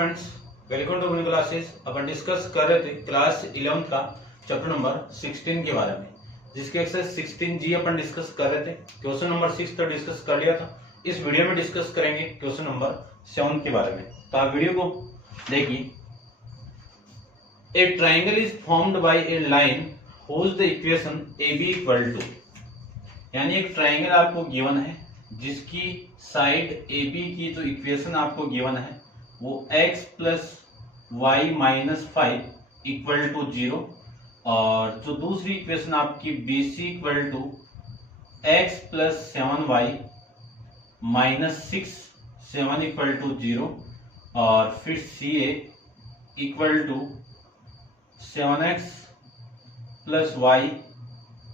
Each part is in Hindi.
फ्रेंड्स, वेलकम टू अपनी क्लासेस। अपन डिस्कस कर रहे थे क्लास 11 का चैप्टर नंबर 16 के बारे में, जिसके एक्सरसाइज 16G अपन डिस्कस कर रहे थे। क्वेश्चन नंबर 6 तो डिस्कस कर लिया था। इस वीडियो में डिस्कस करेंगे क्वेश्चन नंबर 7 के बारे में। तो आप वीडियो को देखिए। A triangle is formed by a line whose the equation AB equal to, यानी एक ट्राइंगल आपको गिवन है जिसकी साइड AB की जो इक्वेशन आपको गिवन है वो x plus y minus 5 equal to 0, और जो दूसरी इक्वेशन आपकी BC equal to x plus 7y minus 6 7 equal to 0, और फिर CA equal to 7x plus y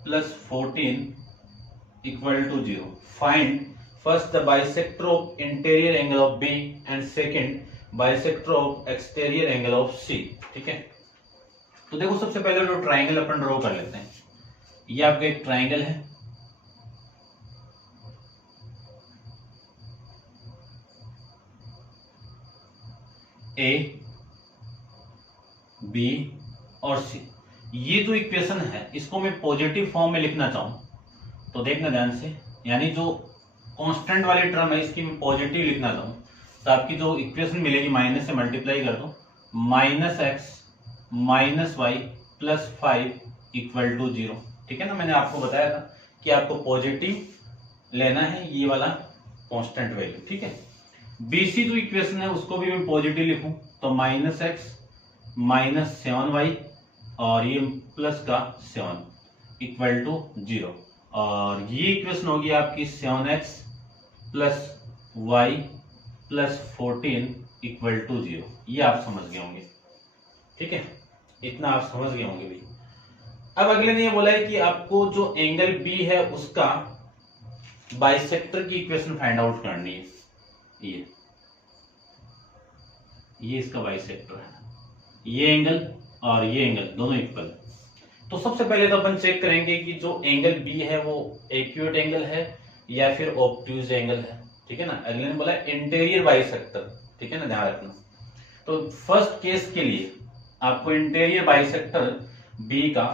plus 14 equal to 0। Find first the bisector of interior angle of B and second bisector of exterior angle of C। ठीक है, तो देखो सबसे पहले जो ट्राइंगल अपन ड्रॉ कर लेते हैं। ये आपका एक ट्राइंगल है, A, B और C। ये जो इक्वेशन है इसको मैं पॉजिटिव फॉर्म में लिखना चाहूं तो देखना ध्यान से, यानी जो कांस्टेंट वाली टर्म है इसकी मैं पॉजिटिव लिखना चाहूं तो आपकी जो इक्वेशन मिलेगी माइनस से मल्टीप्लाई कर दो, minus x minus y plus 5 equal to 0। ठीक है ना, मैंने आपको बताया था कि आपको पॉजिटिव लेना है ये वाला कांस्टेंट वैल्यू। ठीक है, BC जो इक्वेशन है उसको भी मैं पॉजिटिव लिखूं तो माइनस एक्स माइनस 7y और ये प्लस का 7 इक्वल टू 0, और ये इक्वेशन होगी आपकी 7x plus y plus 14 equal to 0। ये आप समझ गए होंगे। ठीक है, इतना आप समझ गए होंगे भाई। अब अगले ने ये बोला है कि आपको जो एंगल B है उसका बाइसेक्टर की इक्वेशन फाइंड आउट करनी है। ये इसका बाइसेक्टर है, ये एंगल और ये एंगल दोनों इक्वल। तो सबसे पहले तो अपन चेक करेंगे कि जो एंगल B है वो एक्यूट एंगल है या फिर ऑब्ट्यूज एंगल है। ठीक है ना, अगले ने बोला इंटीरियर बाइसेक्टर। ठीक है ना, ध्यान रखना। तो फर्स्ट केस के लिए आपको इंटीरियर बाइसेक्टर B का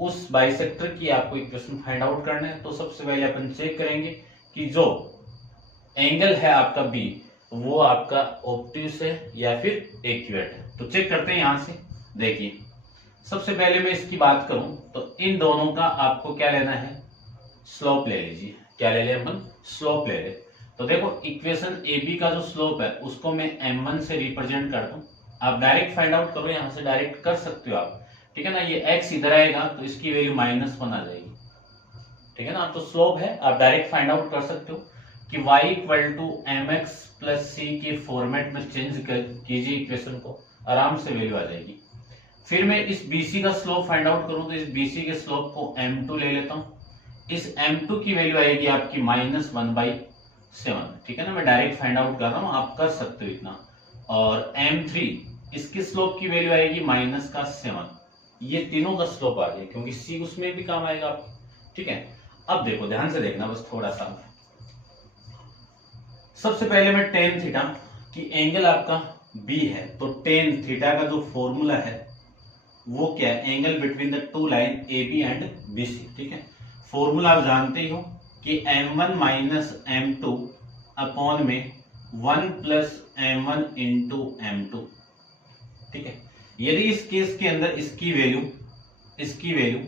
उस बाइसेक्टर की आपको इक्वेशन फाइंड आउट करना है। तो सबसे पहले अपन चेक करेंगे कि जो एंगल है आपका B वो आपका ऑब्ट्यूज है या फिर एक्यूट है। तो चेक करते हैं यहां से। देखिए सबसे पहले मैं इसकी बात करूं तो इन दोनों का आपको क्या लेना है, स्लोप ले लीजिए। क्या ले लें अपन, स्लोप ले ले। तो देखो इक्वेशन AB का जो स्लोप है उसको मैं m1 से रिप्रेजेंट कर दूं। आप डायरेक्ट फाइंड आउट करो, यहां से डायरेक्ट कर सकते हो आप। ठीक है ना, ये x इधर आएगा तो इसकी वैल्यू -1 आ जाएगी। ठीक है ना, तो स्लोप है, आप डायरेक्ट फाइंड आउट कर सकते हो कि y equal to mx plus c के फॉर्मेट में चेंज कीजिए इक्वेशन को, आराम से वैल्यू आ जाएगी। फिर मैं इस BC का स्लोप फाइंड आउट करूं तो इस BC के स्लोप को m2 ले लेता हूं। इस m2 की वैल्यू आएगी आपकी -1/7। ठीक है ना, मैं डायरेक्ट फाइंड आउट कर रहा हूं, आप कर सकते हो इतना। और m3 इसके स्लोप की वैल्यू आएगी -7। ये तीनों का स्लोप आ गया क्योंकि C उसमें भी काम आएगा आपके। ठीक है, अब देखो ध्यान से देखना बस थोड़ा सा। सबसे पहले मैं टेन थीटा की एंगल आपका B है तो टेन थीटा का जो फॉर्मूला है वो क्या है, angle between the two line AB and BC। ठीक है, फॉर्मूला आप जानते ही हो कि m1 माइनस m2 अपॉन में 1 प्लस m1 इंटू m2। ठीक है, यदि इस केस के अंदर इसकी वैल्यू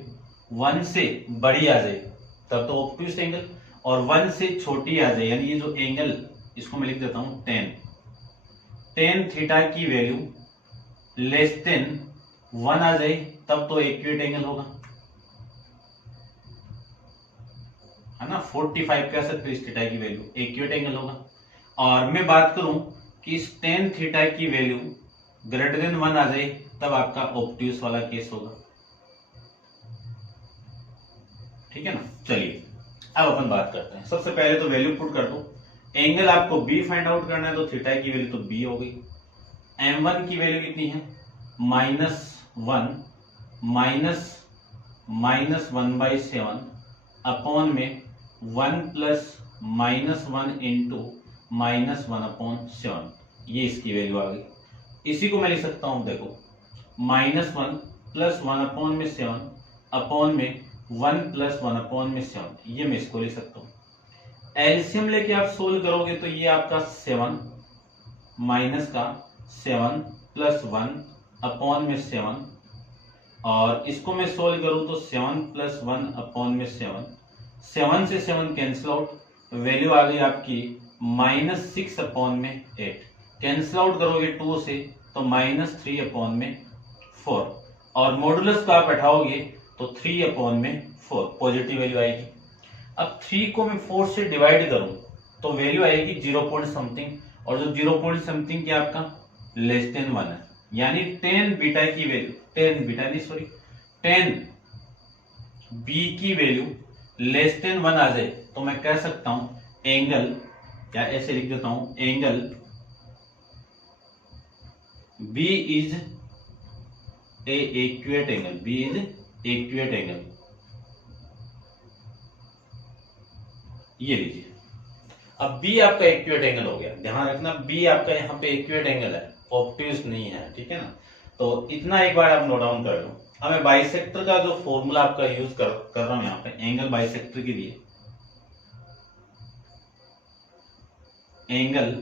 1 से बड़ी आ जाए तब तो ऑब्ट्यूज एंगल, और 1 से छोटी आ जाए यानी ये जो एंगल इसको मैं लिख देता हूं टेन थीटा की वैल्यू लेस देन 1 आ जाए तब तो एक्यूट एंगल होगा, है ना। 45 कह सकते हो इस थीटा की वैल्यू एक्यूट एंगल होगा। और मैं बात करूं कि इस टेन थीटा की वैल्यू ग्रेटर देन 1 आ जाए तब आपका ऑब्ट्यूज वाला केस होगा। ठीक है ना, चलिए अब अपन बात करते हैं। सबसे पहले तो वैल्यू पुट कर दो। एंगल आपको B फाइंड आउट करना है तो थीटा की वैल्यू तो B हो गई। m1 की वैल्यू कितनी है, -1 माइनस 1/7 अपॉन में 1 प्लस -1 इंटू -1/7, ये इसकी वैल्यू आ गई। इसी को मैं लिख सकता हूं, देखो -1 + 1/7 अपॉन में 1 + 1/7, ये मैं इसको लिख सकता हूं। एलसीएम लेके आप सोल्व करोगे तो ये आपका 7 माइनस का 7 + 1/7, और इसको मैं सोल्व करूं तो 7 + 1/7, 7 से 7 कैंसिल आउट, वैल्यू आ गई आपकी -6/8। कैंसिल आउट करोगे 2 से तो -3/4, और मॉडुलस को आप हटाओगे तो 3/4, पॉजिटिव वैल्यू आएगी। अब 3 को मैं 4 से डिवाइड करूं तो वैल्यू आएगी 0 पॉइंट समथिंग, और जो 0 पॉइंट समथिंग क्या आपका <1 है, यानी 10 बीटा की वैल्यू 10 बीटा नहीं सॉरी 10 बी की वैल्यू <1 आ जाए तो मैं कह सकता हूं एंगल, या ऐसे लिख देता हूं, angle B is a accurate angle, B is accurate angle. ये लीजिए, अब बी आपका एक्यूरेट एंगल हो गया। ध्यान रखना बी आपका यहाँ पे एक्यूरेट एंगल है, ऑब्ट्यूज नहीं है, ठीक है ना। तो इतना एक बार आप नोट डाउन कर लो। अब मैं बाइसेक्टर का जो फॉर्मूला आपका यूज कर रहा हूं यहाँ पे एंगल बाइसेक्टर के लिए, एंगल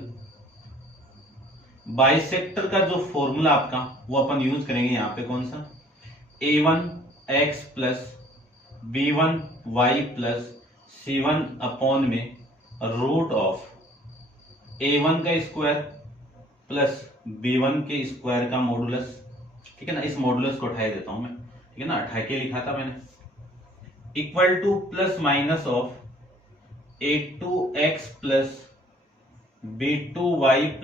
बाइसेक्टर का जो फॉर्मूला आपका वो अपन यूज करेंगे यहाँ पे कौन सा, a1x + b1y + c1 अपॉन में रूट ऑफ a1 का स्क्वायर प्लस b1 के स्क्वायर का मॉडुलस, ठीक है ना। इस मॉडुलस को उठाए देता हूं मैं, ठीक है ना, उठा के लिखा था मैंने, equal two plus minus of a2x + b2y +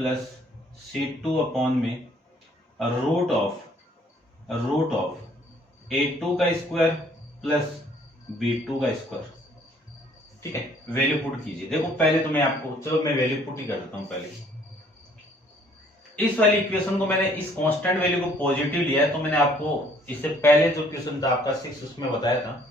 c2 upon में रूट ऑफ a2 का स्क्वायर प्लस b2 का स्क्वायर, ठीक है। वैल्यू पुट कीजिए। देखो पहले तो मैं आपको, चलो मैं वैल्यू पुट ही कर देता हूं। पहले इस वाली इक्वेशन को मैंने इस कांस्टेंट वैल्यू को पॉजिटिव लिया है, तो मैंने आपको इससे पहले जो क्वेश्चन था आपका 6 उसमें बताया था,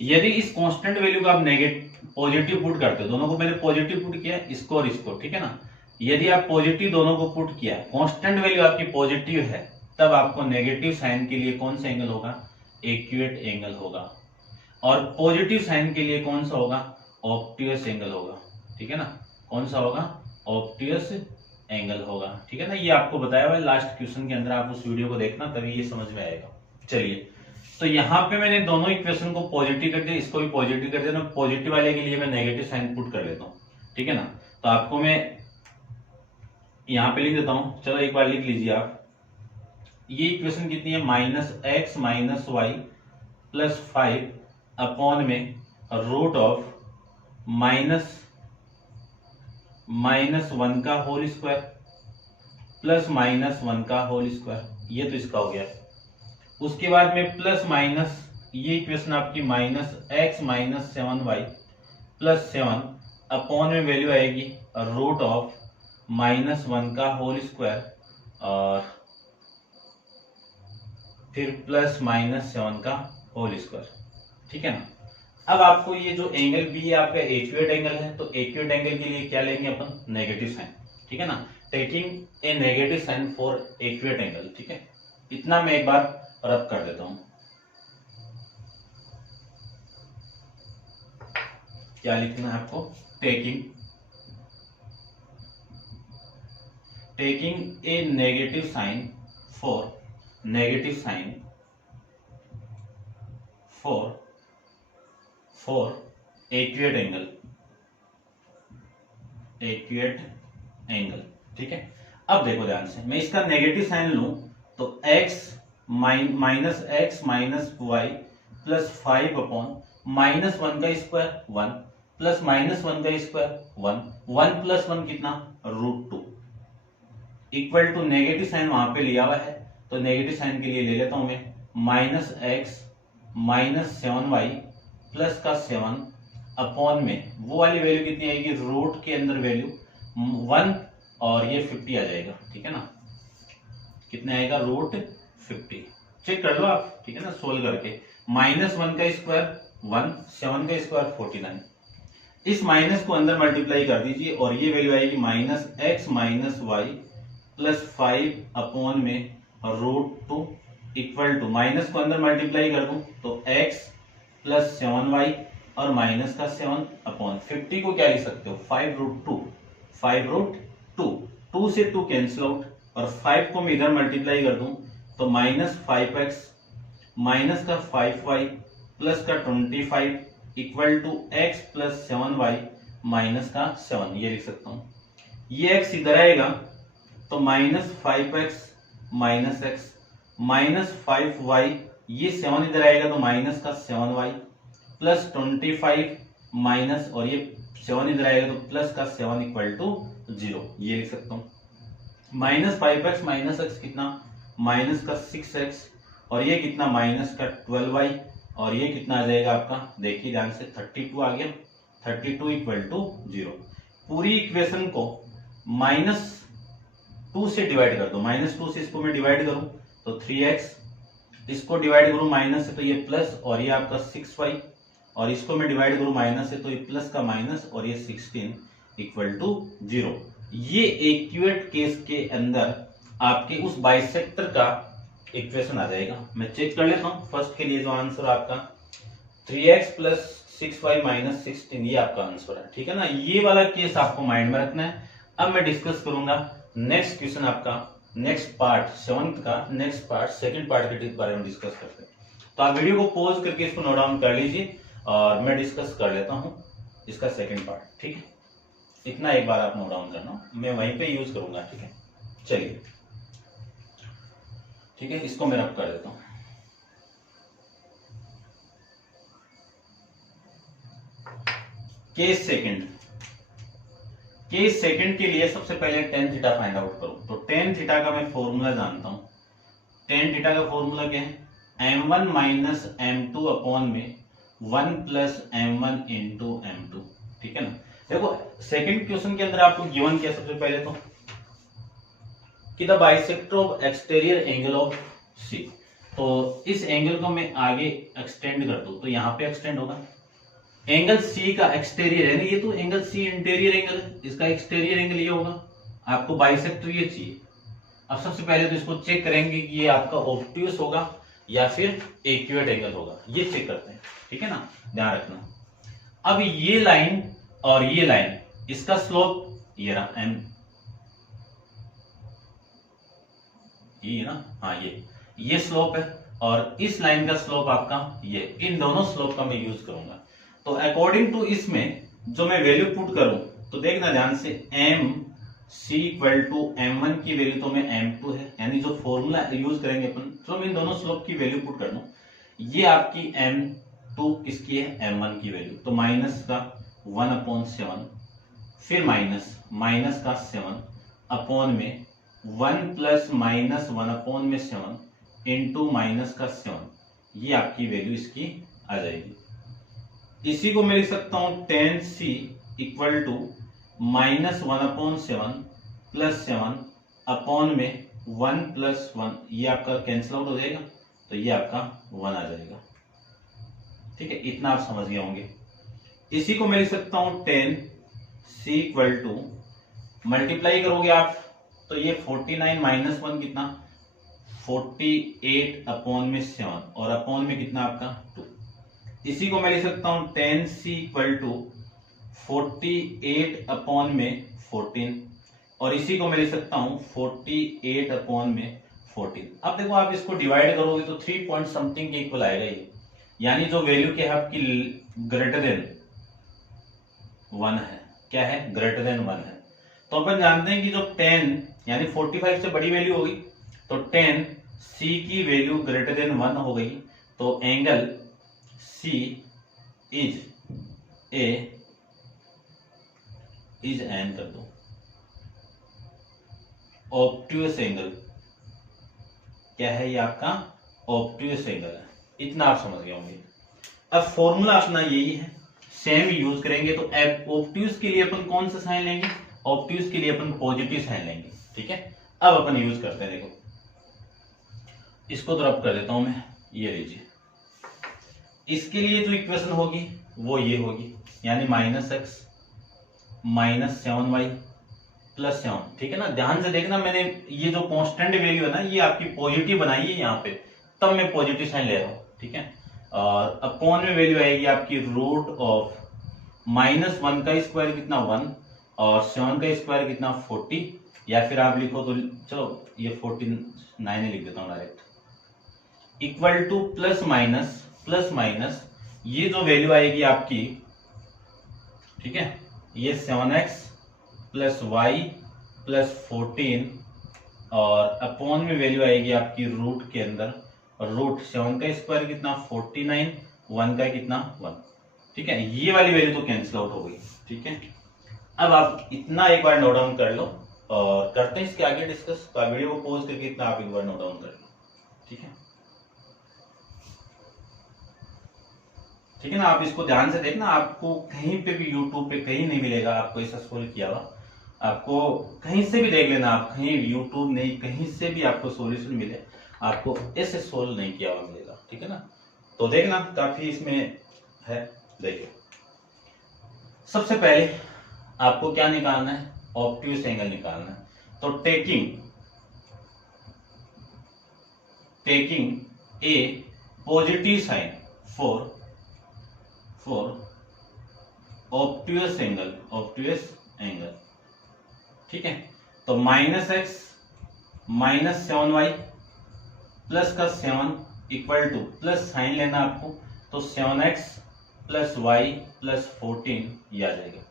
यदि इस कांस्टेंट वैल्यू को आप नेगेटिव पॉजिटिव पुट करते हो, दोनों को मैंने पॉजिटिव पुट किया, इसको और इसको, ठीक है ना। यदि आप पॉजिटिव दोनों को पुट किया, कांस्टेंट वैल्यू आपकी पॉजिटिव है, तब आपको नेगेटिव साइन के लिए कौन सा एंगल होगा, एक्यूरेट एंगल होगा, और पॉजिटिव साइन के लिए कौन सा होगा, ऑब्ट्यूस एंगल होगा, ठीक है ना। कौन सा होगा, ऑब्ट्यूस एंगल होगा, ठीक है ना। ये आपको बताया हुआ है लास्ट क्वेश्चन के अंदर, आप उस वीडियो को देखना तभी ये समझ में आएगा। चलिए, तो यहाँ पे मैंने दोनों इक्वेशन को पॉजिटिव कर दिया, इसको भी पॉजिटिव कर दिया। पॉजिटिव वाले के लिए मैं नेगेटिव साइन पुट कर लेता हूँ, ठीक है ना। तो आपको मैं यहाँ पे लिख देता हूँ, चलो एक बार लिख लीजिए आप। ये इक्वेशन कितनी है, -x - y + 5 अपॉन में रूट ऑफ -1 का होल स्क्वायर प्लस -1 का होल स्क्वायर, ये तो इसका हो गया। उसके बाद में प्लस माइनस, ये इक्वेशन आपकी -x - 7y + 7 अपॉन में वैल्यू आएगी रूट ऑफ -1 का होल स्क्वायर और फिर प्लस -7 का होल स्क्वायर, ठीक है ना। अब आपको ये जो एंगल बी आपका एक्यूरेट एंगल है, तो एक्यूरेट एंगल के लिए क्या लेंगे अपन, नेगेटिव साइन, ठीक है ना। Taking a negative sign for accurate angle, ठीक है। इतना मैं एक बार रब कर देता हूं। क्या लिखना है आपको, taking a negative sign for accurate angle, ठीक है। अब देखो ध्यान से, मैं इसका नेगेटिव साइन लूं तो x - x - y + 5 अपॉन -1 का स्क्वायर 1 प्लस -1 का स्क्वायर 1, 1 + 1 कितना, √2 इक्वल टू नेगेटिव साइन वहां पे लिया हुआ है, तो नेगेटिव साइन के लिए ले लेता हूं मैं -x - 7y प्लस का 7 अपॉन में वो वाली वैल्यू कितनी आएगी, रूट के अंदर वैल्यू 1 और ये 50 आ जाएगा, ठीक है ना। कितने आएगा, √50। चेक कर लो आप, ठीक है ना, सोल्व करके। -1 का स्क्वायर 1, 7 का स्क्वायर 49, इस माइनस को अंदर मल्टीप्लाई कर दीजिए और ये वैल्यू आएगी -x - y प्लस 5 में √2 इक्वल टू, माइनस को अंदर मल्टीप्लाई कर दूं तो x प्लस 7y और माइनस का 7 अपॉन 50 को क्या लिख सकते हो 5√2, 5√2, 2 से 2 कैंसिल आउट और 5 को मैं इधर मल्टीप्लाई कर दूं तो माइनस 5x माइनस का 5y प्लस का 25 equal to x plus 7y minus का 7, ये लिख सकता हूं। ये x इधर आएगा तो minus 5x minus x minus 5y, ये 7 इधर आएगा तो माइनस का 7y प्लस 25 माइनस, और ये 7 इधर आएगा तो प्लस का 7 इक्वल टू 0, ये लिख सकता हूँ। माइनस 5x माइनस x कितना, माइनस का 6x, और ये कितना माइनस का 12y, और ये कितना आ जाएगा आपका, देखिए ध्यान से 32 आ गया, 32 इक्वल टू 0। पूरी इक्वेशन को -2 से डिवाइड कर दो, -2 से इसको मैं डिवाइड करूं तो 3x, इसको डिवाइड करूं माइनस से तो ये प्लस, और ये आपका 6y, और इसको मैं डिवाइड करूं माइनस से तो ये प्लस का माइनस, और ये 16 इक्वल टू 0। ये एक्यूरेट केस के अंदर आपके उस बाइसेक्टर का इक्वेशन आ जाएगा। मैं चेक कर लेता हूं फर्स्ट के लिए, जो आंसर आपका 3x प्लस 6y माइनस 16, ये आपका आंसर है, ठीक है ना। ये वाला केस आपको माइंड में रखना है। अब मैं डिस्कस करूंगा नेक्स्ट क्वेश्चन, आपका नेक्स्ट पार्ट 7th का नेक्स्ट पार्ट, सेकंड पार्ट के बारे में डिस्कस करते हैं। तो आप वीडियो को पॉज करके इसको नोट डाउन कर लीजिए और मैं डिस्कस कर लेता हूं इसका सेकंड पार्ट, ठीक है। इतना एक बार आप नोट डाउन करना, मैं वहीं पे यूज करूंगा, ठीक है। चलिए ठीक है, इसको मैं रब कर देता हूं। केस सेकंड के लिए सबसे पहले tan थीटा फाइंड आउट करो। तो tan थीटा का मैं फॉर्मूला जानता हूं। tan थीटा का फॉर्मूला क्या है, m1 माइनस m2 अपॉन में 1 प्लस m1 इंटू m2, ठीक है ना। देखो सेकंड क्वेश्चन के अंदर आपको गिवन किया सबसे पहले तो कि the bisector of exterior angle of C. तो इस एंगल को मैं आगे एक्सटेंड कर दूं तो यहां पे एक्सटेंड होगा। एंगल सी का एक्सटीरियर है ना, ये तो एंगल सी इंटीरियर एंगल है, इसका एक्सटीरियर एंगल ये होगा। आपको बाइसेक्टर ये चाहिए। अब सबसे पहले तो इसको चेक करेंगे कि ये आपका ऑब्ट्यूस होगा या फिर एक्यूरेट एंगल होगा, ये चेक करते हैं, ठीक है ना, ध्यान रखना। अब ये लाइन और ये लाइन, इसका स्लोप ये रहा एम, ये ना, हाँ ये स्लोप है, और इस लाइन का स्लोप आपका ये, इन दोनों स्लोप का मैं यूज करूंगा। तो अकॉर्डिंग टू इसमें जो मैं वैल्यू पुट करूं तो देखना ध्यान से, M C equal to m1 की वैल्यू तो मैं m2 है, यानी जो फॉर्मूला यूज करेंगे अपन, तो मैं इन दोनों स्लोप की वैल्यू पुट कर दूं। ये आपकी m2 किसकी है, m1 की वैल्यू, तो माइनस का 1/7, फिर माइनस का 7 अपॉन में 1 प्लस माइनस 1/7 इंटू माइनस का 7, ये आपकी वैल्यू इसकी आ जाएगी। इसी को मैं लिख सकता हूं tan c equal to -1/7 plus 7 upon में 1 प्लस 1, ये आपका कैंसिल आउट हो जाएगा तो ये आपका 1 आ जाएगा, ठीक है। इतना आप समझ गए होंगे। इसी को मैं लिख सकता हूं tan c equal to, multiply करोगे आप तो ये 49 माइनस 1 कितना 48 अपॉन में 7, और अपॉन में कितना आपका 2। इसी को मैं लिख सकता हूं tan c equal to 48 upon में 14, और इसी को मैं लिख सकता हूं 48 अपॉन में 14। अब देखो आप इसको डिवाइड करोगे तो 3 पॉइंट समथिंग के इक्वल आएगा ये, यानी जो वैल्यू क्या है आपकी ग्रेटर देन 1 है, क्या है, ग्रेटर देन 1 है। तो अपन जानते हैं कि जो 10 यानी 45 से बड़ी वैल्यू होगी तो tan c की वैल्यू ग्रेटर देन 1 हो गई, तो एंगल C इज एन कर दो ऑब्ट्यूस एंगल, क्या है ये आपका ऑब्ट्यूस एंगल है। इतना आप समझ गए होंगे। अब फॉर्मूला अपना यही है, सेम यूज करेंगे। तो ऑब्ट्यूस के लिए अपन कौन सा साइन लेंगे, ऑब्ट्यूस के लिए अपन पॉजिटिव साइन लेंगे, ठीक है। अब अपन यूज करते हैं, देखो इसको तो रब कर देता हूं मैं, ये लीजिए। इसके लिए जो इक्वेशन होगी वो ये होगी, यानी -x माइनस 7y प्लस 7, ठीक है ना। ध्यान से देखना, मैंने ये जो कांस्टेंट वैल्यू है ना ये आपकी पॉजिटिव बनाई है यहाँ पे, तब मैं पॉजिटिव साइन ले रहा हूँ, ठीक है। और अपॉन में वैल्यू आएगी आपकी रूट ऑफ -1 का स्क्वायर कितना 1 और 7 का स्क्वायर कितना 40, या फिर आप लिखो तो चलो ये 49 ही लिख देता हूँ direct, equal two plus minus ये जो वैल्यू आएगी आपकी, ठीक है, ये 7x प्लस वाई प्लस 14 और अपॉन में वैल्यू आएगी आपकी रूट के अंदर, रूट 7 का स्क्वायर कितना 49, 1 का कितना 1, ठीक है। ये वाली वैल्यू तो कैंसिल आउट हो गई, ठीक है। अब आप इतना एक बार नोट डाउन कर लो और करते हैं इसके आगे डिस्कस। तो आप वीडियो को पॉज करके इतना आप एक बार नोट डाउन कर लो, ठीक है, ठीक है ना। आप इसको ध्यान से देखना, आपको कहीं पे भी यूट्यूब पे कहीं नहीं मिलेगा आपको ऐसा सोल्व किया हुआ, आपको कहीं से भी देख लेना, आप कहीं यूट्यूब नहीं कहीं से भी आपको सॉल्यूशन मिले, आपको ऐसे सोल्व नहीं किया हुआ मिलेगा, ठीक है ना। तो देखना काफी इसमें है। देखिए सबसे पहले आपको क्या निकालना है, ऑब्ट्यूज एंगल निकालना है। तो taking a positive sign for obtuse angle, ठीक है। तो -x -7y प्लस का 7 इक्वल टू प्लस साइन लेना आपको, तो 7x प्लस वाई प्लस 14 ये आ जाएगा।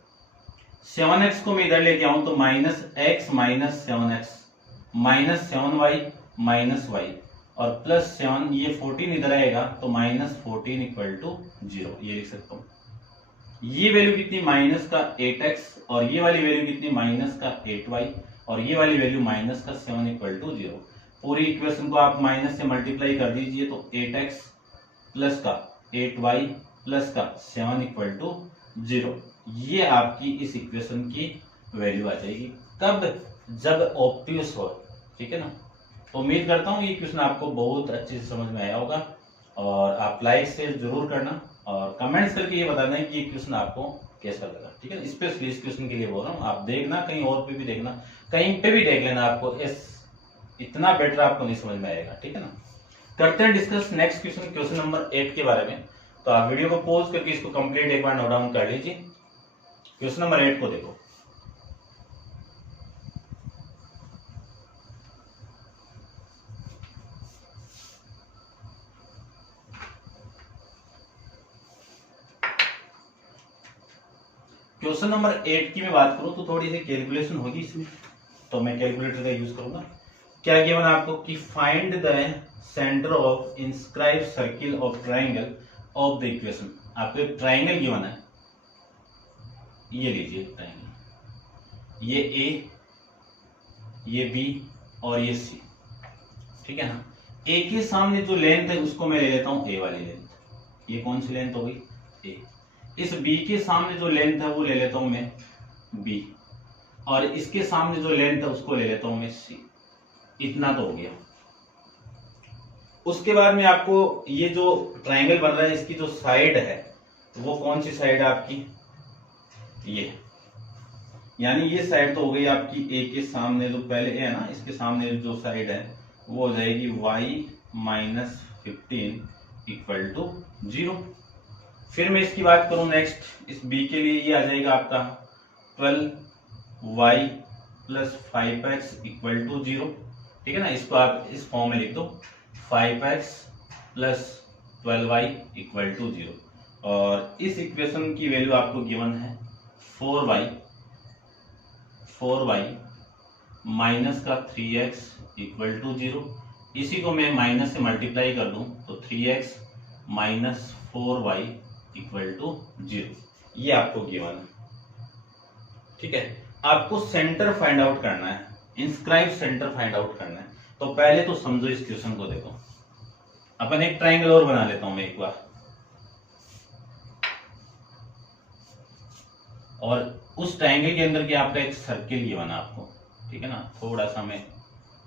7x को मैं इधर लेके आऊं तो -x minus 7x minus 7y minus y और प्लस 7, ये 14 इधर आएगा तो -14 इक्वल टू 0 ये लिख सकता हूं। ये वैल्यू कितनी माइनस का 8x और ये वाली वैल्यू कितनी माइनस का 8y और ये वाली वैल्यू माइनस का 7 इक्वल टू 0। पूरी इक्वेशन को आप माइनस से मल्टीप्लाई कर दीजिए तो 8x प्लस का 8y प्लस का 7 इक्वल टू 0, ये आपकी इस इक्वेशन की वैल्यू आ जाएगी। कब? जब ऑब्ट्यूज हो, ठीक है ना। तो उम्मीद करता हूँ ये क्वेश्चन आपको बहुत अच्छे से समझ में आया होगा और आप लाइक शेयर जरूर करना और कमेंट्स करके ये बताना है कि ये क्वेश्चन आपको कैसा लगा, ठीक है। स्पेशली इस क्वेश्चन के लिए बोल रहा हूँ, आप देखना कहीं और पे भी देखना, कहीं पे भी देख लेना, आपको इतना बेटर आपको नहीं समझ में आएगा, ठीक है ना। करते हैं डिस्कस नेक्स्ट क्वेश्चन नंबर 8 के बारे में। तो आप वीडियो को पॉज करके इसको कंप्लीट एक बार नोट डाउन कर लीजिए। क्वेश्चन नंबर 8 को देखो। क्वेश्चन नंबर 8 की मैं बात करूं तो थोड़ी सी कैलकुलेशन होगी इसमें, तो मैं कैलकुलेटर का यूज करूंगा। क्या गिवन आपको कि find the centre of inscribe circle of triangle of the equation. आपको एक ट्राइंगल गिवन है, ये लीजिए ट्राइंगल, ये ए, ये बी और ये सी, ठीक है ना। ए के सामने जो लेंथ है उसको मैं ले लेता हूं ए वाली लेंथ, ये कौन सी लेंथ हो गई ए। इस बी के सामने जो लेंथ है वो ले लेता हूं मैं बी और इसके सामने जो लेंथ है उसको ले लेता हूं मैं सी। इतना तो हो गया। उसके बाद में आपको ये जो ट्राइंगल बन रहा है इसकी जो साइड है वो कौन सी साइड है आपकी, ये, यानी ये साइड तो हो गई आपकी ए के सामने जो पहले ए है ना, इसके सामने जो साइड है वो हो जाएगी y माइनस 15 इक्वल टू 0। फिर मैं इसकी बात करूं नेक्स्ट, इस b के लिए ये आ जाएगा आपका 12y plus 5x equal to 0, ठीक है ना। इसको आप इस फॉर्म में लिख दो 5x plus 12y equal to 0 और इस इक्वेशन की वैल्यू आपको गिवन है 4y माइनस का 3x इक्वल टू 0। इसी को मैं माइनस से मल्टीप्लाई कर दूं तो 3x minus 4y equal to 0, ये आपको गिवन है, ठीक है। आपको सेंटर फाइंड आउट करना है, इंस्क्राइब सेंटर फाइंड आउट करना है। तो पहले तो समझो इस क्वेश्चन को, देखो अपन एक ट्राइंगल और बना लेता हूं मैं एक बार, और उस ट्राइंगल के अंदर के आपका एक सर्किल ये बना आपको, ठीक है ना। थोड़ा सा मैं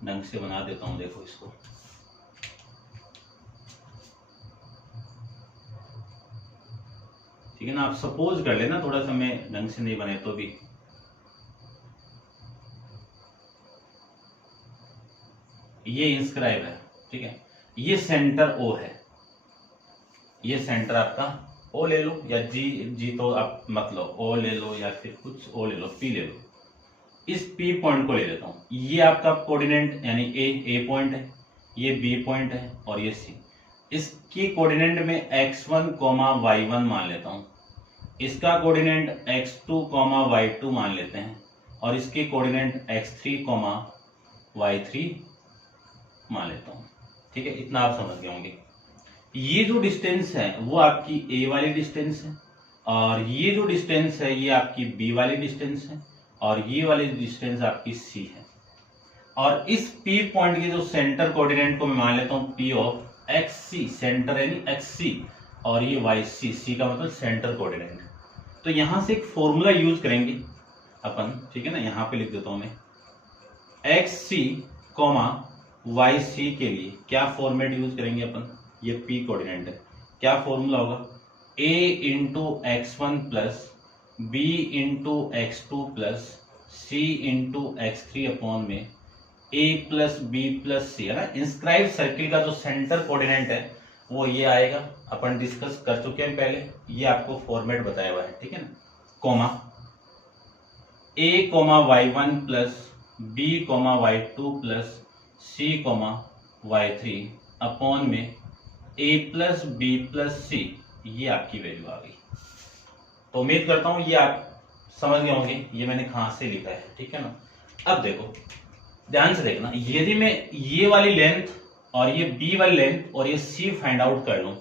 ढंग से बना देता हूं, देखो इसको, ठीक है ना। आप सपोज कर लेना, थोड़ा सा मैं ढंग से नहीं बने तो भी, ये इंस्क्राइब है, ठीक है, ये सेंटर ओ है, ये सेंटर आपका ओ ले लो, या जी तो आप मतलब ओ ले लो, या फिर कुछ ओ ले लो, पी ले लो। इस पी पॉइंट को ले लेता हूँ, ये आपका कोऑर्डिनेट यानी ए पॉइंट है, ये बी पॉइंट है और ये सी। इसकी कोऑर्डिनेट में x1, y1 मान लेता हूँ, इसका कोऑर्डिनेट x2, y2 मान लेते हैं, और इसके कोऑर्डिनेट x3, y3 मान लेता हूँ। ठीक है, इतना आप समझ गए होंगे। ये जो डिस्टेंस है वो आपकी ए वाली डिस्टेंस है, और ये जो डिस्टेंस है ये आपकी बी वाली डिस्टेंस है, और ये वाली डिस्टेंस आपकी सी है। और इस पी पॉइंट के जो सेंटर कोऑर्डिनेट को मैं मान लेता हूँ P of X C, centre यानी एक्स सी, और ये वाई सी, सी का मतलब सेंटर कोऑर्डिनेट। तो यहां से एक फॉर्मूला यूज करेंगे अपन, ठीक है ना, यहां पे लिख देता हूं मैं, एक्स सी कॉमा वाई सी के लिए क्या फॉर्मेट यूज करेंगे अपन, ये पी कोऑर्डिनेट है, क्या फॉर्मूला होगा, a into X one plus B into X two plus C into X three upon में a plus B plus C, है ना। इंस्क्राइब सर्किल का जो सेंटर कोऑर्डिनेट है वो ये आएगा, अपन डिस्कस कर चुके हैं पहले, ये आपको फॉर्मेट बताया हुआ है, ठीक है ना, comma a comma Y one plus B comma Y two plus C comma Y three upon में a plus B plus C, ये आपकी वैल्यू आ गई। तो उम्मीद करता हूं ये आप समझ गए होंगे ये मैंने कहां से लिखा है, ठीक है ना। अब देखो ध्यान से देखना, यदि मैं ये वाली लेंथ और ये बी वाली लेंथ और ये सी फाइंड आउट कर लूं,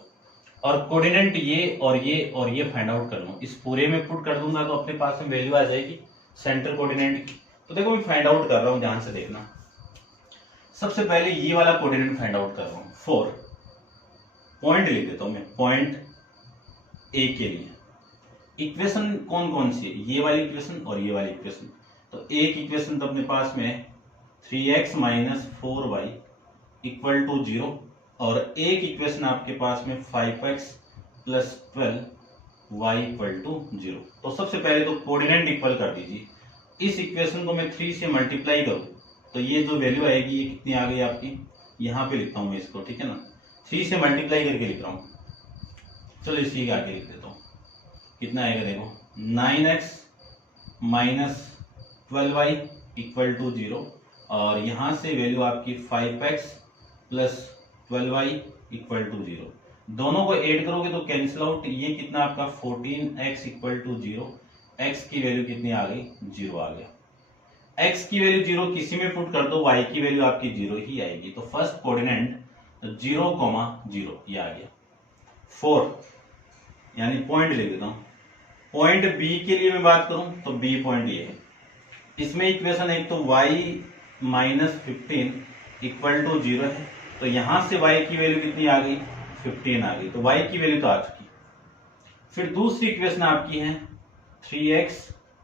और कोऑर्डिनेट ये और ये फाइंड आउट कर लूं, इस पूरे में पुट कर दूंगा तो अपने पास में वैल्यू आ जाएगी सेंटर कोऑर्डिनेट की। तो देखो मैं फाइंड आउट कर रहा हूं, ध्यान से देखना। सबसे पहले ये वाला कोऑर्डिनेट फाइंड आउट कर रहा हूं, 4 पॉइंट लिख देता हूं मैं, पॉइंट ए के लिए इक्वेशन कौन कौन सी है, ये वाली इक्वेशन और ये वाली इक्वेशन। तो एक इक्वेशन तो अपने पास में 3x minus 4y equal to 0, और एक इक्वेशन आपके पास में 5x plus 12y equal to 0। तो सबसे पहले तो कोऑर्डिनेट इक्वल कर दीजिए, इस इक्वेशन को मैं 3 से मल्टीप्लाई करूं तो ये जो वैल्यू आएगी ये कितनी आ गई आपकी, यहां पे लिखता हूं मैं इसको, ठीक है ना, 3 से मल्टीप्लाई करके लिख रहा हूं। चलो इसी के आगे लिख देता हूं, कितना आएगा देखो, 9x minus 12y equal to 0, और यहां से वैल्यू आपकी 5x plus 12y equal to 0। दोनों को ऐड करोगे तो कैंसिल आउट, ये कितना आपका 14x इक्वल टू 0, x की वैल्यू कितनी आ गई, 0 आ गया। x की वैल्यू 0 किसी में पुट कर दो, y की वैल्यू आपकी 0 ही आएगी। तो फर्स्ट कोऑर्डिनेट 0,0 ये आ गया। 4 यानी पॉइंट लिख देता हूं, पॉइंट बी के लिए मैं बात करूं तो बी पॉइंट ये है, इसमें इक्वेशन एक तो y माइनस 15 इक्वल टू 0 है, तो यहां से y की वैल्यू कितनी आ गई, 15 आ गई, तो y की वैल्यू तो आ चुकी। फिर दूसरी इक्वेशन आपकी है 3x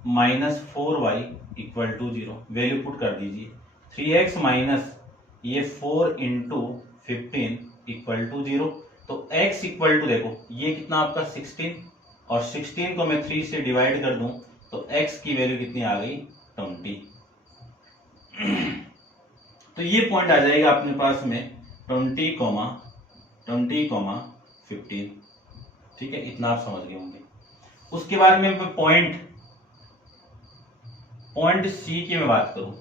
minus 4y equal to 0, value put कर दीजिए, 3x माइनस ये 4 इंटू 15 इक्वल टू 0। तो x इक्वल टू देखो ये कितना आपका 16, और 16 को मैं 3 से डिवाइड कर दूं तो x की वैल्यू कितनी आ गई, 20। तो ये पॉइंट आ जाएगा अपने पास में 20, 15, ठीक है, इतना आप समझ गए होंगे। उसके बाद में पॉइंट सी की मैं बात करूं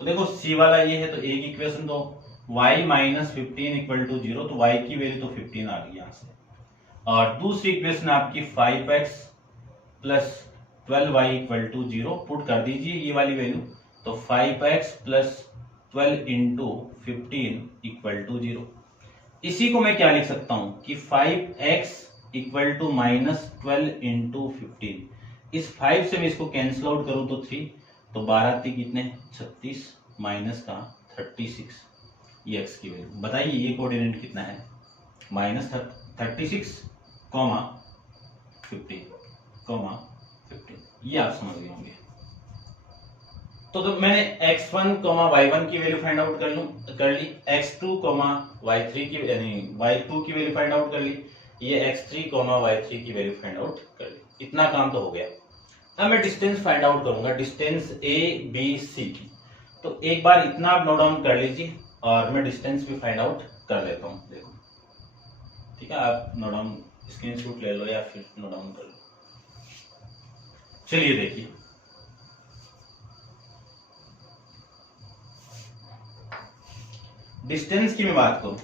तो देखो सी वाला ये है, तो एक इक्वेशन तो y माइनस 15 इक्वल टू 0, तो y की वैल्यू तो 15 आ गई यहां से, और दूसरी इक्वेशन आपकी 5x plus 12y equal to 0, put कर दीजिए ये वाली वैल्यू, तो 5x plus 12 into 15 equal to 0। इसी को मैं क्या लिख सकता हूं कि 5x equal to minus 12 into 15, इस 5 से मैं इसको कैंसिल आउट करूं तो 3, तो 12 3 कितने 36 माइनस का 36, ये x की वैल्यू। बताइए ये कोऑर्डिनेट कितना है, माइनस 36 कॉमा 15, ये आप समझ गए होंगे। तो मैंने x1, y1 की वैल्यू फाइंड आउट कर ली, x2, y3 की यानी y2 की वैल्यू फाइंड आउट कर ली, ये x3, y3 की वैल्यू फाइंड आउट कर ली। इतना काम तो हो गया। अब मैं डिस्टेंस फाइंड आउट करूंगा, डिस्टेंस a b c की। तो एक बार इतना आप नोट डाउन कर लीजिए, और मैं डिस्टेंस भी फाइंड आउट कर लेता हूँ। देखो ठीक है, आप नोट डाउन स्क्रीनशॉट ले लो या फिर नोट डाउन कर लो। चलिए देखिए, डिस्टेंस की मैं बात करूं,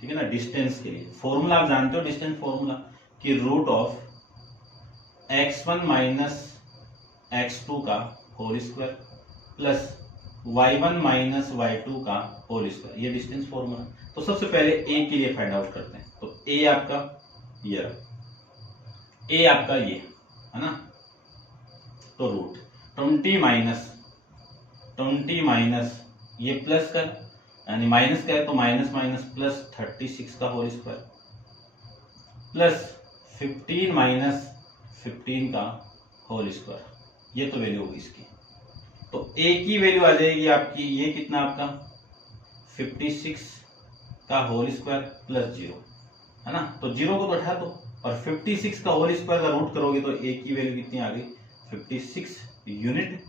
ठीक है ना, डिस्टेंस के लिए फॉर्मूला आप जानते हो, डिस्टेंस फॉर्मूला कि root of x1 minus x2 का whole square plus y1 minus y2 का होल स्क्वायर, ये डिस्टेंस फॉर्मूला। तो सबसे पहले a के लिए फाइंड आउट करते हैं। तो a आपका ये, a आपका ये है ना, तो रूट 20 माइनस ये प्लस का यानी माइनस का है तो माइनस माइनस प्लस 36 का होल स्क्वायर प्लस 15 माइनस 15 का होल स्क्वायर, ये तो वैल्यू होगी इसकी। तो a की वैल्यू आ जाएगी आपकी, ये कितना आपका 56 का होल स्क्वायर प्लस 0 है ना, तो 0 को तो हटा दो और 56 का होल स्क्वायर का रूट करोगे तो a की वैल्यू कितनी आ गई 56 यूनिट।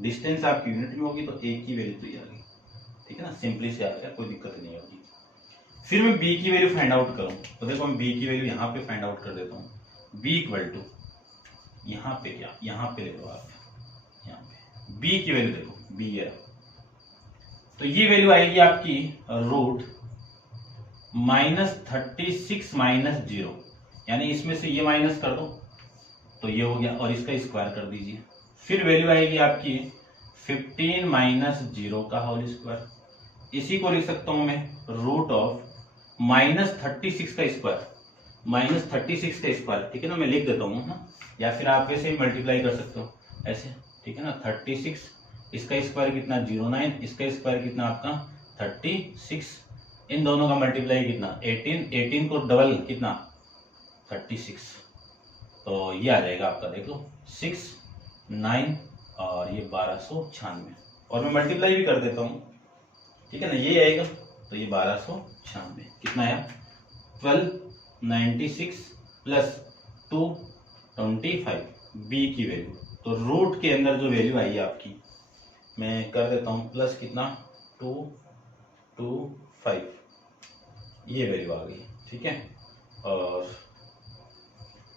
डिस्टेंस आपकी यूनिट में होगी तो a की वैल्यू तो ये आ गई, ठीक है ना, सिंपली से आ गया, कोई दिक्कत नहीं होगी। फिर मैं b की वैल्यू फाइंड आउट करूं तो देखो मैं b की वैल्यू यहाँ पे फाइंड आउट कर देता हूँ। b इक्वल टू यहाँ पे क्या, यहाँ पे ले लो आप, यहाँ पे b की वैल्यू देखो b है, तो ये वैल्यू आएगी आपकी रूट -36 माइनस 0, यानी इसमें से ये माइनस कर दो तो ये हो गया और इसका स्क्वायर कर दीजिए। फिर वैल्यू आएगी आपकी 15 माइनस 0 का होल स्क्वायर, इसी को लिख सकता हूं मैं रूट ऑफ -36 का स्क्वायर, -36 का स्क्वायर, ठीक है ना, मैं लिख देता हूँ ना, या फिर आप वैसे ही मल्टीप्लाई कर सकते हो ऐसे, ठीक है ना। 36 इसका स्क्वायर कितना 09, इसका स्क्वायर कितना आपका 36, इन दोनों का मल्टीप्लाई कितना 18, 18 को डबल कितना 36, तो ये आ जाएगा आपका देख लो 6 9 और ये 1296, और मैं मल्टीप्लाई भी कर देता हूँ, ठीक है ना, ये आएगा तो ये 1296 कितना आया 1296 प्लस 225 बी की वैल्यू। तो रूट के अंदर जो वैल्यू आई है आपकी, मैं कर देता हूँ प्लस कितना 225, ये वैल्यू आ गई, ठीक है, और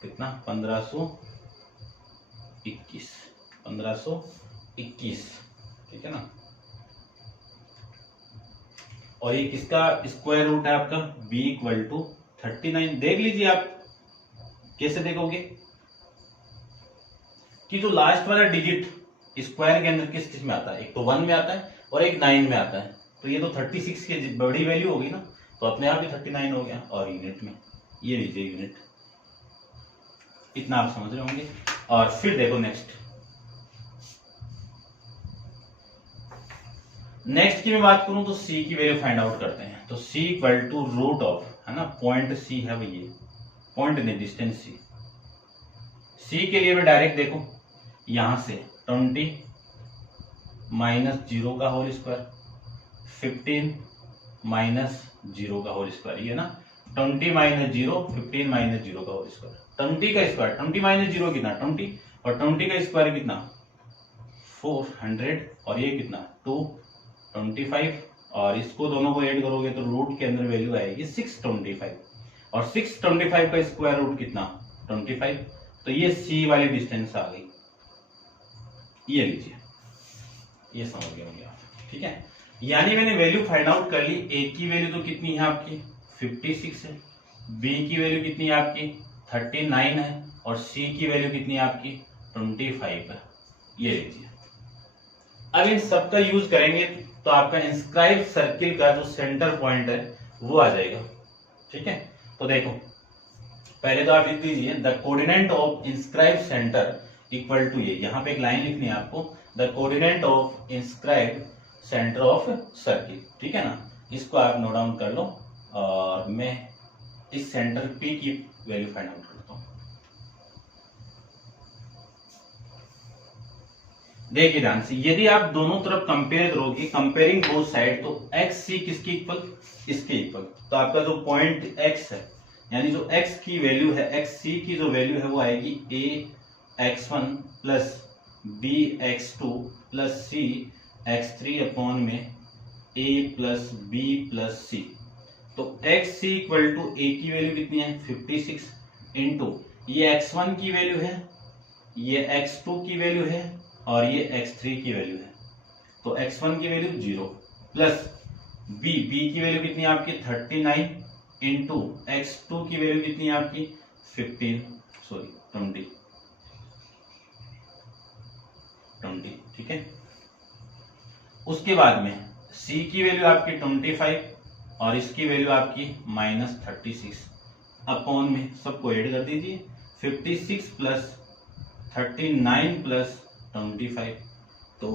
कितना 1521, ठीक है ना, और ये किसका स्क्वायर रूट है आपका b इक्वल टू 39। देख लीजिए आप कैसे देखोगे कि जो लास्ट वाला डिजिट स्क्वायर के अंदर किस किस में आता है, एक तो 1 में आता है और एक 9 में आता है, तो ये तो 36 की बड़ी वैल्यू होगी ना, तो अपने आप ही 39 हो गया, और यूनिट में ये लीजिए यूनिट, इतना आप समझ रहे होंगे। और फिर देखो नेक्स्ट की मैं बात करूं तो c की वैल्यू फाइंड आउट करते हैं। तो c equal to root of, है ना, पॉइंट c है भैया, पॉइंट नहीं डिस्टेंस c के लिए मैं डायरेक्ट देखो यहां से 20 माइनस 0 का होल स्क्वायर 15 माइनस 0 का होल स्क्वायर, ये ना 20 माइनस 0 15 माइनस 0 का होल स्क्वायर, 20 का स्क्वायर 20 माइनस 0 कितना 20, और 20 का स्क्वायर कितना 400, और ये कितना 225, और इसको दोनों को ऐड करोगे तो रूट के अंदर वैल्यू आएगी 625, और 625 का स्क्वायर रूट कितना 25, तो ये c वाली डिस्टेंस आ गई, ये लीजिए, ये समझ गए होंगे आप, ठीक है। यानी मैंने वैल्यू फाइंड आउट कर ली, a की वैल्यू तो कितनी है आपकी 56 है, b की वैल्यू कितनी है आपकी 39 है, और c की वैल्यू कितनी है आपकी 25 है, ये लीजिए। अब इन सबका यूज करेंगे तो आपका इंस्क्राइब सर्किल का जो सेंटर पॉइंट है वो आ जाएगा, ठीक है। तो देखो पहले तो आप लिख दीजिए the coordinate of inscribe centre equal to, ये यहाँ पे एक लाइन लिखनी है आपको, the coordinate of inscribe centre of circle, ठीक है ना, इसको आप नोट डाउन कर लो, और मैं इस सेंटर P की वैल्यू फाइंड आउट करता हूँ। देखिए ध्यान से, यदि आप दोनों तरफ कंपेयर करोगे, कंपेयरिंग बोथ साइड, तो एक्स सी किसके इक्वल, इसके इक्वल, तो आपका जो पॉइंट x है, यानी जो x की वैल्यू है, एक्स सी की जो वैल्यू है वो आएगी a x1 plus B X two plus C X three upon में A plus B plus C. तो X C equal to A की वैल्यू कितनी है 56 इंटू ये x1 की वैल्यू है, ये x2 की वैल्यू है और ये x3 की वैल्यू है। तो x1 की वैल्यू 0 प्लस b की वैल्यू कितनी है आपकी 39 इंटू x2 की वैल्यू कितनी है आपकी 20, ठीक है। उसके बाद में c की वैल्यू आपकी 25 और इसकी वैल्यू आपकी -36 अपॉन में सबको ऐड कर दीजिए 56 प्लस 39 प्लस 25। तो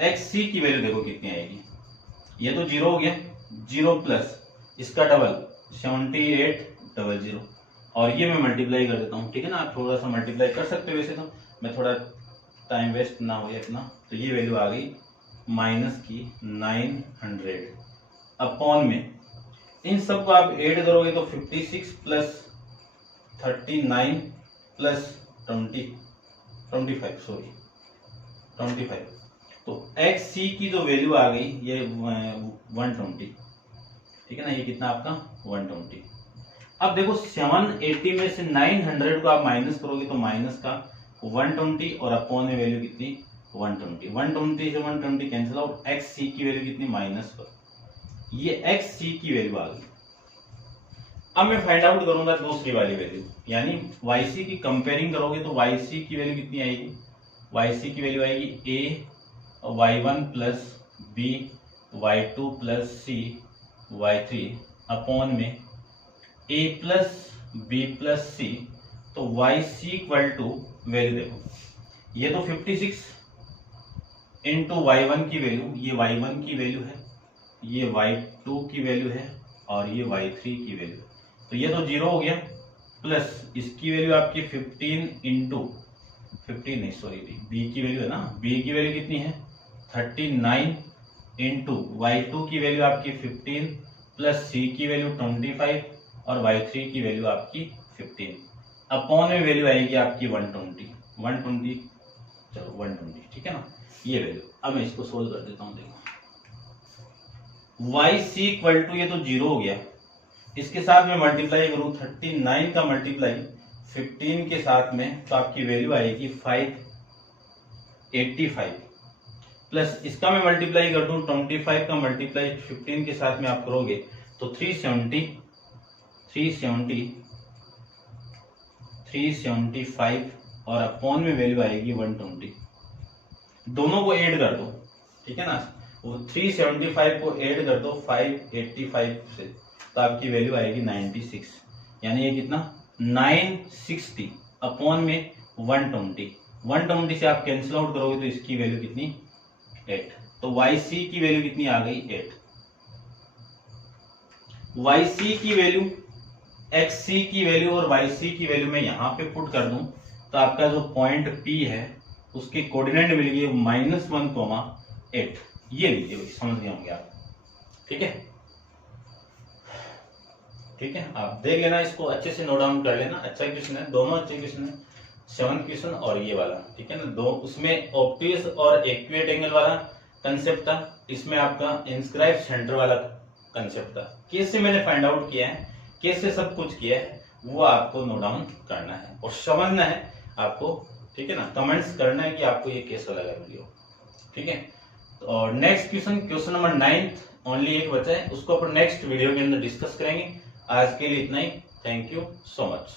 XC की वैल्यू देखो कितनी आएगी, ये तो 0 हो गया, 0 प्लस इसका डबल 7800 और ये मैं मल्टीप्लाई कर देता हूँ, ठीक है ना। आप थोड़ा सा मल्टीप्लाई कर सकते हो, वैसे तो मैं थोड़ा टाइम वेस्ट ना हो इतना। तो ये वैल्यू आ गई -900 अपॉन में इन सबको आप ऐड करोगे तो 56 प्लस 39 प्लस 25 तो XC की जो वैल्यू आ गई ये 120, ठीक है ना। ये कितना आपका 120। अब देखो 780 में से 900 को आप माइनस करोगे तो माइनस का 120 और अपॉन में वैल्यू कितनी 120 से 120 कैंसिल आउट। XC की वैल्यू कितनी -1, ये XC की वैल्यू आ गई। अब मैं फाइंड आउट करूंगा दूसरी वाली वैल्यू, यानी YC की कंपेयरिंग करोगे तो YC की वैल्यू कितनी आएगी, YC की वैल्यू आएगी A Y1 plus B Y2 plus C Y3 upon में A plus B plus C। तो YC इक्वल टू वैल्यू देखो, ये तो 56 इंटू Y1 की वैल्यू, ये Y1 की वैल्यू है, ये Y2 की वैल्यू है और ये Y3 की वैल्यू। तो ये तो 0 हो गया, प्लस इसकी वैल्यू आपकी 15 इंटू 15 नहीं सॉरी B की वैल्यू है ना, B की वैल्यू कितनी है 39 इंटू Y2 की वैल्यू आपकी 15 प्लस C की वैल्यू 25 और Y3 की वैल्यू आपकी 15 अपॉन में वैल्यू आएगी आपकी 120 चलो 120, ठीक है ना ये वैल्यू। अब मैं इसको सोल्व कर देता हूँ। देखो YC इक्वल टू ये तो 0 हो गया, इसके साथ में मल्टीप्लाई करूं 39 का मल्टीप्लाई 15 के साथ में तो आपकी वैल्यू आएगी 585 प्लस इसका मैं मल्टीप्लाई कर दूं 25 का मल्टीप्लाई 15 के साथ में आप करोगे तो 375 और अपॉन में वैल्यू आएगी 120। दोनों को ऐड कर दो, ठीक है ना, वो 375 को ऐड कर दो 585 से तो आपकी वैल्यू आएगी 96, यानी ये कितना 960 अपॉन में 120 से आप कैंसिल आउट करोगे तो इसकी वैल्यू कितनी 8। तो YC की वैल्यू कितनी आ गई 8। YC की वैल्यू XC की वैल्यू और YC की वैल्यू मैं यहां पे पुट कर दूं तो आपका जो पॉइंट P है उसके कोऑर्डिनेट मिल गए -1,8। ये लीजिए, समझ गए होंगे आप, ठीक है। ठीक है, आप देख लेना, इसको अच्छे से नोट डाउन कर लेना। अच्छा क्वेश्चन है, दोनों अच्छे क्वेश्चन है, 7 क्वेश्चन और ये वाला, ठीक है ना। दो उसमें ऑब्ट्यूस और एक्यूरेट एंगल वाला कंसेप्ट था, इसमें आपका इंस्क्राइब सेंटर वाला कंसेप्ट था। कैसे मैंने फाइंड आउट किया है, कैसे सब कुछ किया है, वो आपको नोट डाउन करना है और समझना है आपको, ठीक है ना। कमेंट्स करना है कि आपको ये कैसा लगा वीडियो, ठीक है। और नेक्स्ट क्वेश्चन नंबर 9 ओनली एक बचा है, उसको अपन नेक्स्ट वीडियो के अंदर डिस्कस करेंगे। आज के लिए इतना ही, थैंक यू सो मच।